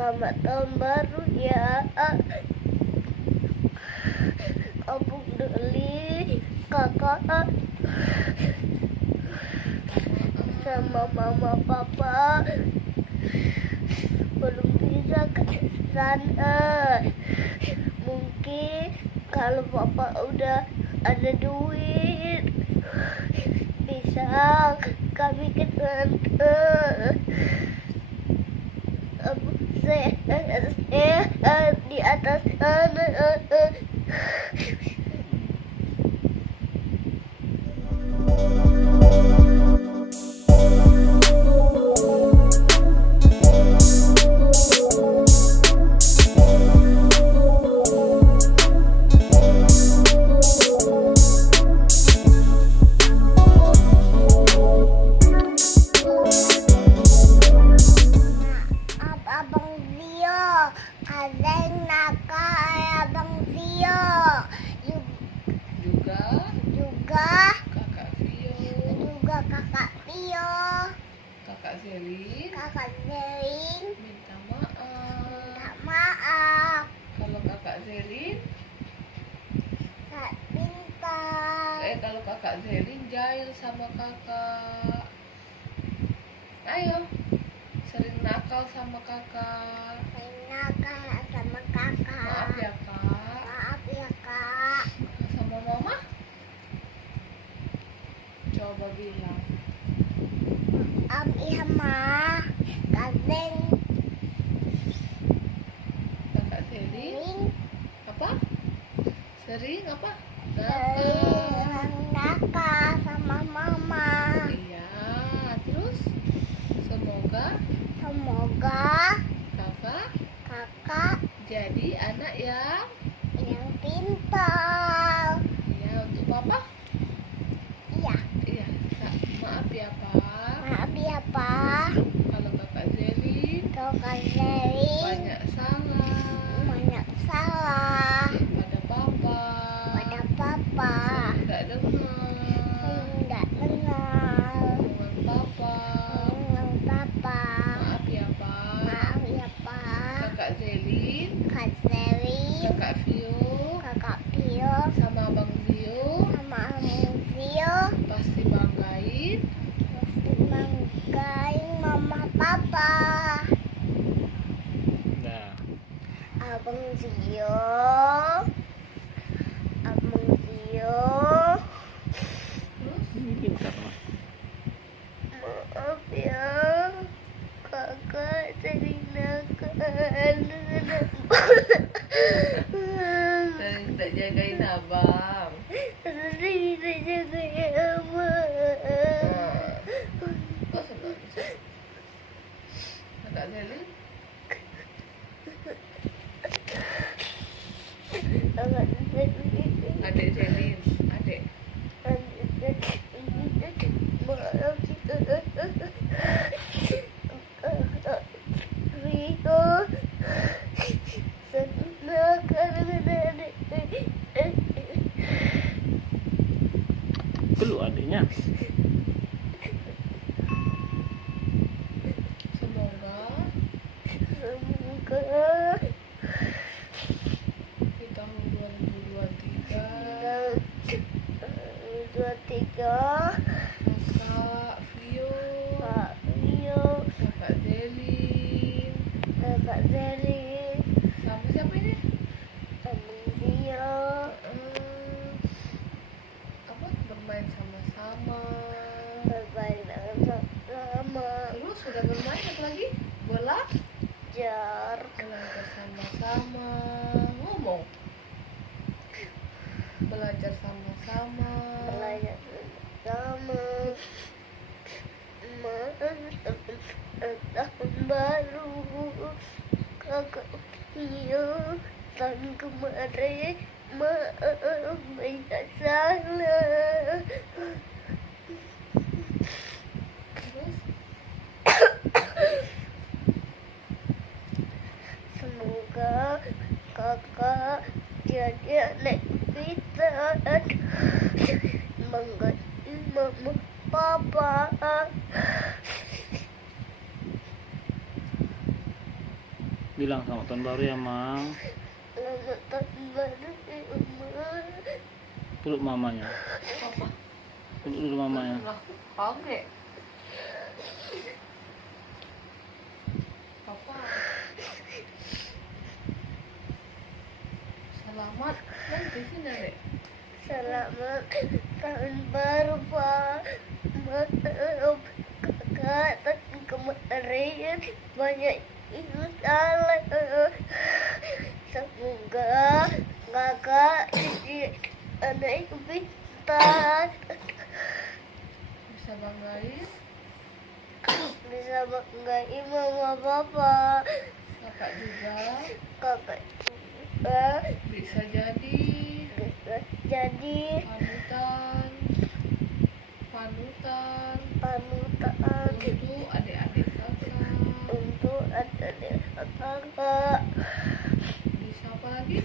Selamat tahun baru ya. Abang Deli, kakak, sama mama papa belum bisa ke sana. Mungkin kalau papa udah ada duit bisa kami ke sana. Saya di atas sana. Abang Zio, Azeng Naka, Abang Zio, Juga kakak Vio, kakak Zelin minta maaf. Kalau kakak Zelin kalau kakak Zelin jahil sama kakak. Ayo, sering nakal sama kakak. Maaf ya kak. Sama mama coba bilang. Kakak Zelin apa? Sering apa? Nakal sama mama. Iya, terus semoga kakak jadi anak yang pintar. ya untuk papa. Iya, Iya, maaf ya pak. maaf ya Pak. Kalau kakak Zelin Kakak Zeri banyak salah banyak salah pada papa. pada papa. Tidak dengar Saya nggak kenal omongan papa. dengan papa. Maaf ya pak. Maaf ya Pak. Kakak Zelin, Kak Zeri, kakak Vio, kakak Pio, sama abang Zio sama Abang Zio pasti banggain mesti banggain mama papa. Nah, Abang Zio, Abang Zio, terus ini pintar mah. maaf ya, kakak sering nakal. sering tak jagain abang. Sering saja kayak abang. Kok senang sih? Kakak Zelin Kakak sering. adik Zelin adik Maaf kakak Riko senang karena adik. Dulu adiknya. semoga Semoga di tahun 2023 23 kakak Vio, Kak Rio, kakak Zelin Kakak Zeri, sama siapa ini? Abang Rio, Apa bermain sama-sama. bermain sama Terus sudah bermain apa lagi? jar Belajar sama-sama. Ngomong. Belajar sama-sama. belajar sama tahun baru kakak Rio tahun kemarin maaf banyak salah. Terus Semoga kakak jadi anak pintar, banggain mama papa. Bilang selamat tahun baru ya, Mang. Selamat tahun baru ya, Mama. Peluk mamanya. Papa. Peluk dulu mamanya. Lah, kaget. Papa. Selamat. Nanti sini, Dek. Selamat tahun baru, Pak. Maaf, kakak tahun kemarin banyak yang salah. Semoga kakak jadi anak yang pintar, Bisa banggain. bisa banggain mama papa. Kakak juga Kakak juga bisa jadi bisa jadi panutan panutan untuk adik-adik kakak. untuk adik kakak. Bisa apa lagi?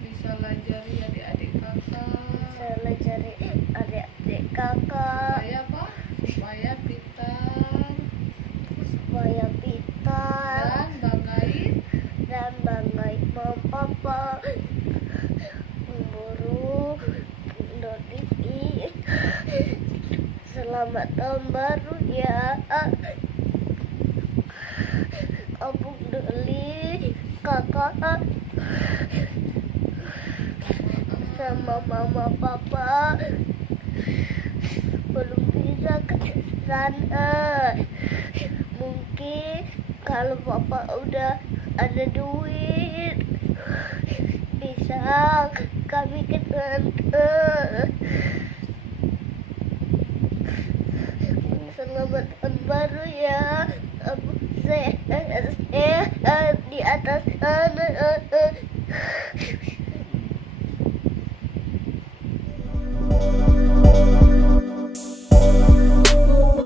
Bisa lajari adik-adik kakak. Salah cari adik-adik kakak Supaya apa? Supaya pintar supaya pintar dan banggain dan banggain mama papa. Memburu Dodi. Selamat tahun baru ya, Abang Doli, kakak sama mama papa belum bisa ke sana. Mungkin kalau papa udah ada duit bisa kami ke sana. Selamat tahun baru ya.